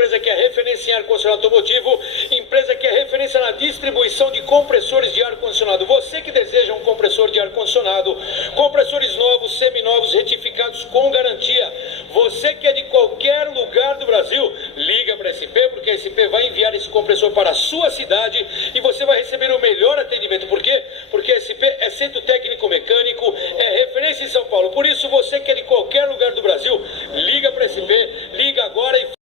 Empresa que é referência em ar-condicionado automotivo, empresa que é referência na distribuição de compressores de ar-condicionado. Você que deseja um compressor de ar-condicionado, compressores novos, seminovos, retificados com garantia. Você que é de qualquer lugar do Brasil, liga para a SP, porque a SP vai enviar esse compressor para a sua cidade e você vai receber o melhor atendimento. Por quê? Porque a SP é centro técnico mecânico, é referência em São Paulo. Por isso, você que é de qualquer lugar do Brasil, liga para a SP, liga agora e